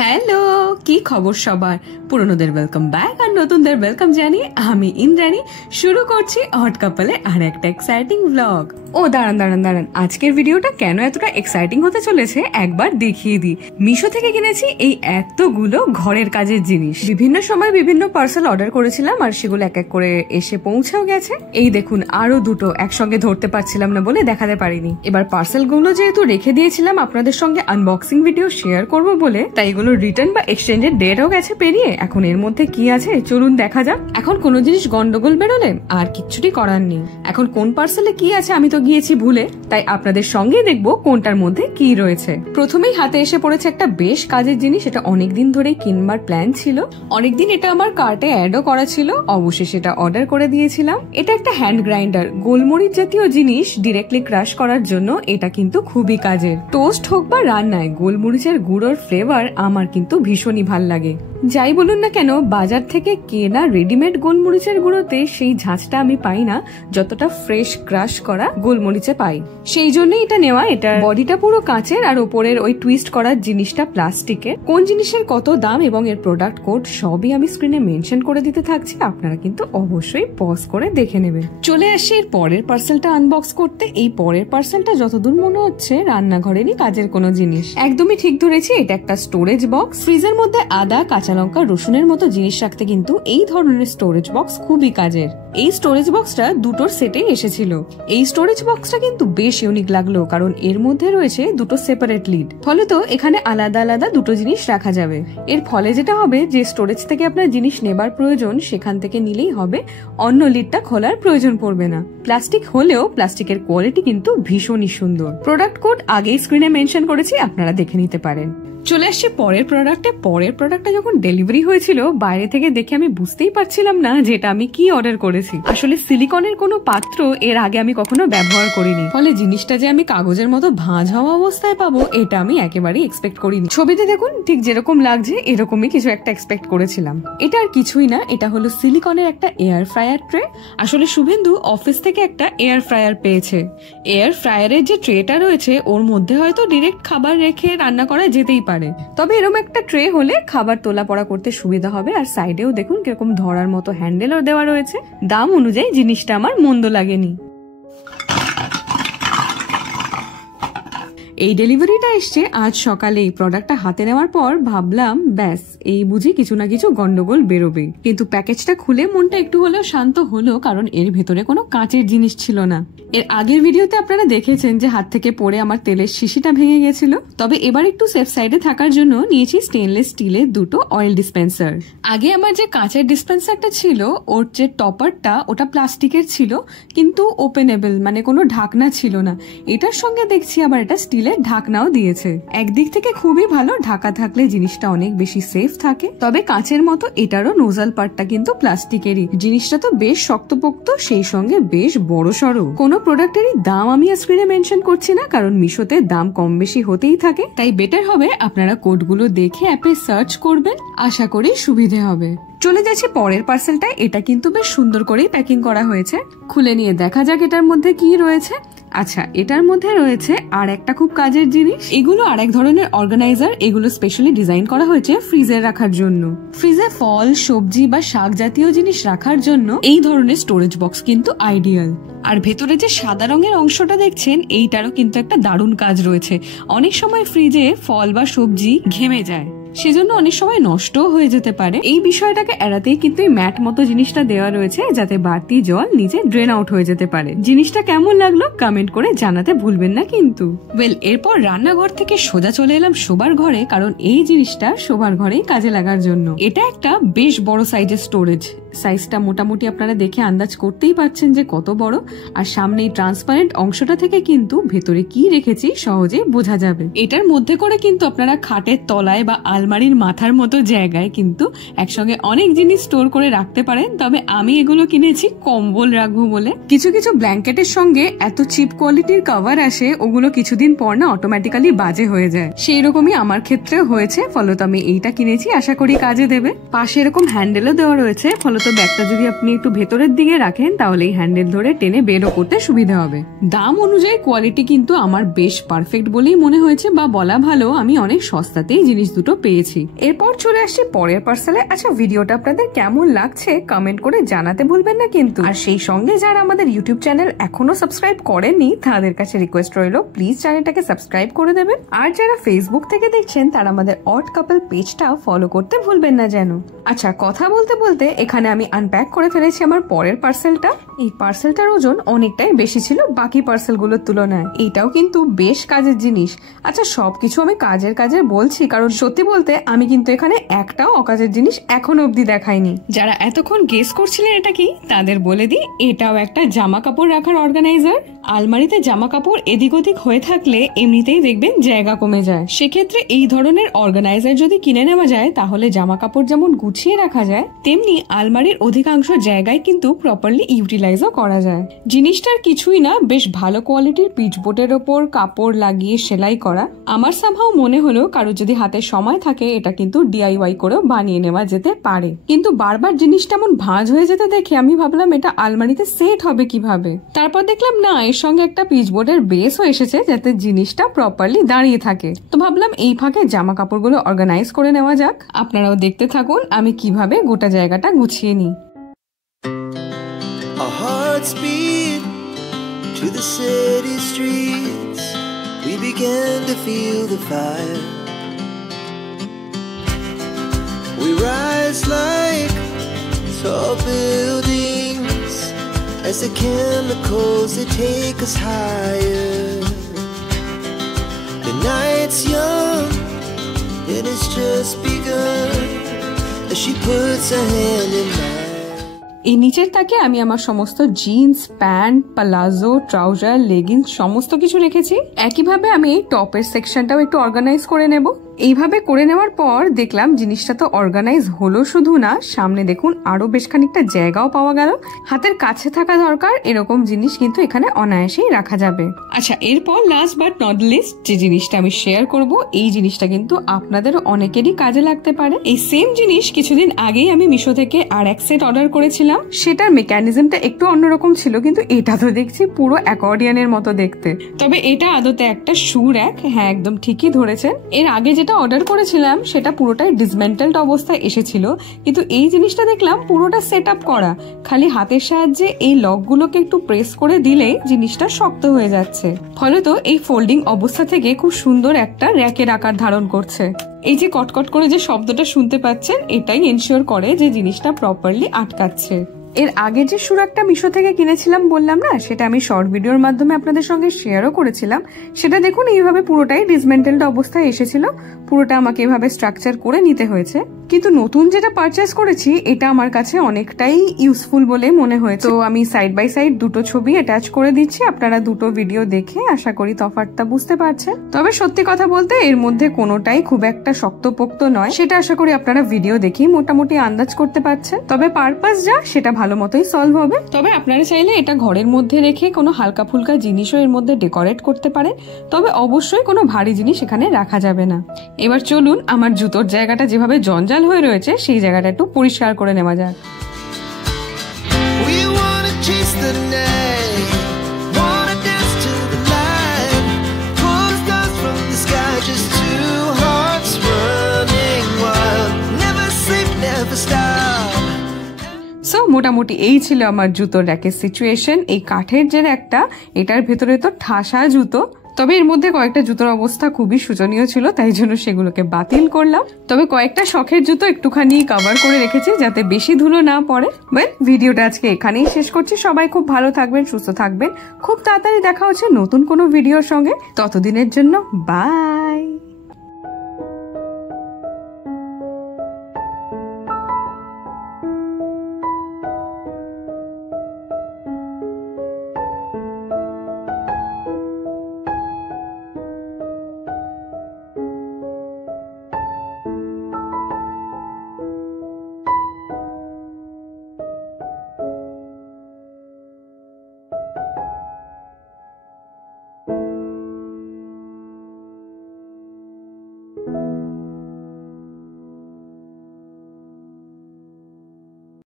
Hello, কি খবর সবার? পুরনোদের ওয়েলকাম ব্যাক আর নতুনদের ওয়েলকাম জানিয়ে আমি ইন্দ্রাণী শুরু করছি হট কাপলের আর একটা এক্সাইটিং ব্লগ। ও দাঁড়ান, আজকের ভিডিওটা কেন এতটা এক্সাইটিং হতে চলেছে একবার দেখিয়ে দিই। মিশো থেকে কিনেছি এই এতগুলো ঘরের কাজের জিনিস। বিভিন্ন সময় বিভিন্ন পার্সেল অর্ডার করেছিলাম আর সেগুলো এক এক করে এসে পৌঁছেও গেছে। এই দেখুন, আরো দুটো একসঙ্গে ধরতে পারছিলাম না বলে দেখাতে পারিনি। এবার পার্সেলগুলো যেহেতু রেখে দিয়েছিলাম আপনাদের সঙ্গে আনবক্সিং ভিডিও শেয়ার করব বলে, তাই এগুলো রিটার্ন বা এক্সচেঞ্জের ডেটও গেছে পেরিয়ে। এখন এর মধ্যে কি আছে চলুন দেখা যাক। এখন কোনো জিনিস গন্ডগোল বেরোলে আর কিচ্ছুটি করার নেই। এখন কোন পার্সেলে কি আছে আমি তো গিয়েছি ভুলে, তাই আপনাদের সঙ্গে দেখবো কোনটার মধ্যে কি রয়েছে। প্রথমেই হাতে এসে পড়েছে একটা বেশ কাজের জিনিস। এটা অনেকদিন ধরে কিনবার প্ল্যান ছিল, অনেকদিন এটা আমার কার্টে অ্যাডও করা ছিল, অবশেষে এটা অর্ডার করে দিয়েছিলাম। এটা একটা হ্যান্ড গ্রাইন্ডার, গোলমরিচ জাতীয় জিনিস ডিরেক্টলি ক্রাশ করার জন্য এটা কিন্তু খুবই কাজের। টোস্ট হোক বা রান্নায় গোলমরিচের গুঁড়োর ফ্লেভার আমার কিন্তু ভীষণই ভাল লাগে। যাই বলুন না কেন, বাজার থেকে কেনা রেডিমেড গোলমরিচের গুঁড়োতে সেই ঝাঁঝটা আমি পাই না যতটা ফ্রেশ ক্রাশ করা গোলমরিচে পাই। সেই জন্যই এটা নেওয়া। এটা বডিটা পুরো কাঁচের আর ওপরের ওই টুইস্ট করার জিনিসটা প্লাস্টিকের। কোন জিনিসের কত দাম এবং এর প্রোডাক্ট কোড সবই আমি স্ক্রিনে মেনশন করে দিতে থাকছি, আপনারা কিন্তু অবশ্যই পজ করে দেখে নেবেন। চলে আসি এর পরের পার্সেলটা আনবক্স করতে। এই পরের পার্সেলটা যতদূর মনে হচ্ছে রান্নাঘরেরই কাজের কোনো জিনিস। একদমই ঠিক ধরেছি, এটা একটা স্টোরেজ বক্স। ফ্রিজের মধ্যে আদা, কাঁচা লঙ্কা, রসুনের মতো জিনিস রাখতে কিন্তু এই ধরনের স্টোরেজ বক্স খুবই কাজের। এই স্টোরেজ বক্সটা দুটোর সেটে এসেছিল। এই স্টোরেজ বক্সটা কিন্তু বেশ ইউনিক লাগলো, কারণ এর মধ্যে রয়েছে দুটো সেপারেট লিড। ফলে তো এখানে আলাদা আলাদা দুটো জিনিস রাখা যাবে। এর ফলে যেটা হবে, যে স্টোরেজ থেকে আপনার জিনিস নেবার প্রয়োজন সেখান থেকে নিলেই হবে, অন্য লিডটা খোলার প্রয়োজন পড়বে না। প্লাস্টিক হলেও প্লাস্টিকের কোয়ালিটি কিন্তু ভীষণই সুন্দর। প্রোডাক্ট কোড আগেই স্ক্রিনে মেনশন করেছি, আপনারা দেখে নিতে পারেন। চলে আসছে পরের প্রোডাক্টে। পরের প্রোডাক্টটা যখন ডেলিভারি হয়েছিল বাইরে থেকে দেখে আমি বুঝতেই পারছিলাম না যে এটা আমি কি অর্ডার করেছি। আসলে সিলিকনের কোনো পাত্র এর আগে আমি কখনো ব্যবহার করিনি, ফলে জিনিসটা যে আমি কাগজের মতো ভাঁজ হওয়া অবস্থায় পাবো এটা আমি একেবারেই এক্সপেক্ট করিনি। ছবিতে দেখুন ঠিক যেরকম লাগছে এরকমই কিছু একটা এক্সপেক্ট করেছিলাম। এটা আর কিছুই না, এটা হলো সিলিকনের একটা এয়ার ফ্রায়ার ট্রে। আসলে শুভেন্দু অফিস থেকে একটা এয়ার ফ্রায়ার পেয়েছে। এয়ার ফ্রায়ারের যে ট্রেটা রয়েছে ওর মধ্যে হয়তো ডিরেক্ট খাবার রেখে রান্না করা যেতেই পারে, তবে এরকম একটা ট্রে হলে খাবার তোলা পড়া করতে সুবিধা হবে। আর সাইডেও দেখুন কিরকম ধরার মতো হ্যান্ডেলও দেওয়া রয়েছে। দাম অনুযায়ী জিনিসটা আমার মন্দ লাগেনি। এই ডেলিভারিটা এসছে আজ সকালে। এই প্রোডাক্টটা হাতে নেওয়ার পর ভাবলাম ব্যাস, এই বুঝি কিছু না কিছু গন্ডগোল বেরোবে। কিন্তু প্যাকেজটা খুলে মনটা একটু হলেও শান্ত হলো, কারণ এর ভেতরে কোনো কাঁচের জিনিস ছিল না। এর আগের ভিডিওতে আপনারা দেখেছেন যে হাত থেকে পড়ে আমার তেলের শিশিটা ভেঙে গেছিল। তবে এবার একটু সেফ সাইডে থাকার জন্য নিয়েছি স্টেনলেস স্টিলের দুটো অয়েল ডিসপেন্সার। আগে আমার যে কাঁচের ডিসপেন্সারটা ছিল ওর যে টপারটা ওটা প্লাস্টিকের ছিল, কিন্তু ওপেনেবল, মানে কোনো ঢাকনা ছিল না। এটার সঙ্গে দেখছি আবার এটা স্টিলের ঢাকনাও দিয়েছে। একদিক থেকে খুবই ভালো, ঢাকা থাকলে জিনিসটা অনেক বেশি সেফ থাকে। তবে কাঁচের মতো এটারও নোজাল পার্টটা কিন্তু প্লাস্টিকেরই। জিনিসটা তো বেশ শক্তপোক্ত, সেই সঙ্গে বেশ বড় সড়ো। কোনো প্রোডাক্টেরই দাম আমি স্ক্রিনে মেনশন করছি না, কারণ মিশোতে দাম কম বেশি হতেই থাকে। তাই বেটার হবে আপনারা কোডগুলো দেখে অ্যাপে সার্চ করবেন, আশা করি সুবিধে হবে। চলে যাচ্ছে পরের পার্সেলটা। এটা কিন্তু বেশ সুন্দর করেই প্যাকিং করা হয়েছে। খুলে নিয়ে দেখা যাক এটার মধ্যে কি রয়েছে। আচ্ছা, এটার মধ্যে রয়েছে আর একটা খুব কাজের জিনিস। এগুলো আর এক ধরনের অর্গানাইজার। এগুলো স্পেশালি ডিজাইন করা হয়েছে ফ্রিজে রাখার জন্য। ফ্রিজে ফল, সবজি বা শাক জাতীয় জিনিস রাখার জন্য এই ধরনের স্টোরেজ বক্স কিন্তু আইডিয়াল। আর ভেতরে যে সাদা রঙের অংশটা দেখছেন এইটারও কিন্তু একটা দারুণ কাজ রয়েছে। অনেক সময় ফ্রিজে ফল বা সবজি ঘেমে যায়, সেজন্য অনেক সময় নষ্টও হয়ে যেতে পারে। এই বিষয়টাকে এড়াতেই কিন্তু এই ম্যাট মতো জিনিসটা দেওয়া রয়েছে, যাতে বাড়তি জল নিচে ড্রেন আউট হয়ে যেতে পারে। জিনিসটা কেমন লাগলো কমেন্ট করে জানাতে ভুলবেন না কিন্তু। এরপর রান্নাঘর থেকে সোজা চলে এলাম শোবার ঘরে, কারণ এই জিনিসটা শোবার ঘরেই কাজে লাগার জন্য। এটা একটা বেশ বড় সাইজের স্টোরেজ। সাইজটা মোটামুটি আপনারা দেখে আন্দাজ করতেই পারছেন যে কত বড়। আর সামনে এই ট্রান্সপারেন্ট অংশটা থেকে কিন্তু ভেতরে কি রেখেছি সহজে বোঝা যাবে। এটার মধ্যে করে কিন্তু আপনারা খাটের তলায় বা আলমারির মাথার মতো জায়গায় কিন্তু একসঙ্গে অনেক জিনিস স্টোর করে রাখতে পারেন। তবে আমি এগুলো কিনেছি কম্বল রাখবো বলে। কিছু কিছু ব্ল্যাঙ্কেটের সঙ্গে এত চিপ কোয়ালিটির কভার আসে, ওগুলো কিছুদিন পর না অটোমেটিক্যালি বাজে হয়ে যায়। সেই রকমই আমার ক্ষেত্রে হয়েছে, ফলত আমি এইটা কিনেছি, আশা করি কাজে দেবে। পাশে এরকম হ্যান্ডেলও দেওয়া রয়েছে, ফলত ব্যাগটা যদি আপনি একটু ভেতরের দিকে রাখেন তাহলে এই হ্যান্ডেল ধরে টেনে বেরও করতে সুবিধা হবে। দাম অনুযায়ী কোয়ালিটি কিন্তু আমার বেশ পারফেক্ট বলেই মনে হয়েছে, বা বলা ভালো আমি অনেক সস্তাতেই জিনিস দুটো পেয়ে পেয়েছি। এরপর চলে আসছি পরের পার্সেলে। আচ্ছা, ভিডিওটা আপনাদের কেমন লাগছে কমেন্ট করে জানাতে ভুলবেন না কিন্তু। আর সেই সঙ্গে যারা আমাদের ইউটিউব চ্যানেল এখনো সাবস্ক্রাইব করেননি তাদের কাছে রিকোয়েস্ট রইল, প্লিজ চ্যানেলটাকে সাবস্ক্রাইব করে দেবেন। আর যারা ফেসবুক থেকে দেখছেন তারা আমাদের অড কাপল পেজটা ফলো করতে ভুলবেন না যেন। আচ্ছা, কথা বলতে বলতে এখানে আমি আনপ্যাক করে ফেলেছি আমার পরের পার্সেলটা। এই পার্সেলটার ওজন অনেকটাই বেশি ছিল বাকি পার্সেলগুলোর তুলনায়। এটাও কিন্তু বেশ কাজের জিনিস। আচ্ছা, সবকিছু আমি কাজের বলছি কারণ সত্যি বলতে আমি কিন্তু এখানে একটাও অকাজের জিনিস এখনো অব্দি দেখাইনি। যারা এতক্ষণ গেস করছিলেন এটা কি, তাদের বলে দিই, এটাও একটা জামা কাপড় রাখার অর্গানাইজার। আলমারিতে জামা কাপড় এদিক ওদিক হয়ে থাকলে এমনিতেই দেখবেন জায়গা কমে যায়। সেক্ষেত্রে এই ধরনের অর্গানাইজার যদি কিনে নেওয়া যায় তাহলে জামা কাপড় যেমন গুছিয়ে রাখা যায়, তেমনি আলমারির অধিকাংশ জায়গায় কিন্তু প্রপারলি ইউটিলাইজও করা যায়। জিনিসটার কিছুই না, বেশ ভালো কোয়ালিটির পিচবোর্ডের ওপর কাপড় লাগিয়ে সেলাই করা। আমার সামহাও মনে হলো কারো যদি হাতে সময় থাকে এটা কিন্তু ডিআইওয়াই করেও বানিয়ে নেওয়া যেতে পারে। কিন্তু বারবার জিনিসটা এমন ভাঁজ হয়ে যেতে দেখে আমি ভাবলাম এটা আলমারিতে সেট হবে কিভাবে। তারপর দেখলাম না, এর সঙ্গে একটা পিচবোর্ডের বেসও এসেছে যাতে জিনিসটা প্রপারলি দাঁড়িয়ে থাকে। তো ভাবলাম এই ফাঁকে জামা কাপড়গুলো অর্গানাইজ করে নেওয়া যাক। আপনারাও দেখতে থাকুন আমি কিভাবে গোটা জায়গাটা গুছিয়ে নিই। To the city streets, we began to feel the fire. We rise like tall buildings as the chemicals they take us higher. The night's young and it's just begun as she puts her hand in mine. এই নিচের তাকে আমি আমার সমস্ত jeans, pant, palazzo, trouser, leggings সমস্ত কিছু রেখেছি। একইভাবে আমি এই টপের সেকশনটাও একটু অর্গানাইজ করে নেব। এইভাবে করে নেওয়ার পর দেখলাম জিনিসটা তো অর্গানাইজ হলো শুধু না, সামনে দেখুন আরো বেশ খানিকটা জায়গাও পাওয়া গেল। হাতের কাছে থাকা দরকার, এরকম জিনিস কিন্তু এখানে অনায়াসেই রাখা যাবে। আচ্ছা, এরপর লাস্ট বাট নট লিস্ট যে জিনিসটা আমি শেয়ার করব, এই জিনিসটা কিন্তু আপনাদের অনেকেরই কাজে লাগতে পারে। এই সেম জিনিস কিছুদিন আগেই আমি মিশো থেকে আর এক সেট অর্ডার করেছিলাম। সেটার মেকানিজমটা একটু অন্যরকম ছিল, কিন্তু এটা তো দেখছি পুরো অ্যাকর্ডিয়ানের মতো দেখতে। তবে এটা আদতে একটা শু র্যাক। হ্যাঁ, একদম ঠিকই ধরেছেন। এর আগে যেটা অর্ডার করেছিলাম সেটা পুরোটাই ডিসমেন্টেলড অবস্থায় এসেছিল, কিন্তু এই জিনিসটা দেখলাম পুরোটা সেট আপ করা। খালি হাতের সাহায্যে এই লকগুলোকে একটু প্রেস করে দিলেই জিনিসটা শক্ত হয়ে যাচ্ছে। ফলত এই ফোল্ডিং অবস্থা থেকে খুব সুন্দর একটা র্যাকের আকার ধারণ করছে। এই যে কটকট করে যে শব্দটা শুনতে পাচ্ছেন, এটাই এনশিওর করে যে জিনিসটা প্রপারলি আটকাচ্ছে। এর আগে যে সুরাকটা মিশো থেকে কিনেছিলাম বললাম না, সেটা আমি শর্ট ভিডিওর মাধ্যমে আপনাদের সঙ্গে শেয়ারও করেছিলাম। সেটা দেখুন এইভাবে পুরোটাই ডিসমেন্টেলড অবস্থায় এসেছিল। পুরোটা আমাকে এভাবে স্ট্রাকচার করে নিতে হয়েছে। কিন্তু নতুন যেটা পারচেস করেছি এটা আমার কাছে অনেকটাই ইউজফুল বলে মনে হয়েছে। তো আমি সাইড বাই সাইড দুটো ছবি অ্যাটাচ করে দিচ্ছি, আপনারা দুটো ভিডিও দেখে আশা করি তফাৎটা বুঝতে পারছেন। তবে সত্যি কথা বলতে এর মধ্যে কোনোটাই খুব একটা শক্তপোক্ত নয়, সেটা আশা করি আপনারা ভিডিও দেখেই মোটামুটি আন্দাজ করতে পারছেন। তবে পারপাস যা সেটা ভালো মতোই সলভ হবে। তবে আপনারা চাইলে এটা ঘরের মধ্যে রেখে কোনো হালকা ফুলকা জিনিসও এর মধ্যে ডেকোরেট করতে পারেন। তবে অবশ্যই কোনো ভারী জিনিস এখানে রাখা যাবে না। এবার চলুন আমার জুতোর জায়গাটা যেভাবে জঞ্জাল হয়ে রয়েছে সেই জায়গাটা একটু পরিষ্কার করে নেওয়া যাক। সো মোটামুটি এই ছিল আমার জুতোর র্যাকের সিচুয়েশন। এই কাঠের যে একটা, এটার ভেতরে তো ঠাসা জুতো। তবে এর মধ্যে কয়েকটা জুতোর অবস্থা খুবই শোচনীয় ছিল, তাই জন্য সেগুলোকে বাতিল করলাম। তবে কয়েকটা শখের জুতো একটুখানি কভার করে রেখেছি যাতে বেশি ধুলো না পড়ে। ভিডিওটা আজকে এখানেই শেষ করছি। সবাই খুব ভালো থাকবেন, সুস্থ থাকবেন। খুব তাড়াতাড়ি দেখা হচ্ছে নতুন কোনো ভিডিওর সঙ্গে। ততদিনের জন্য বাই।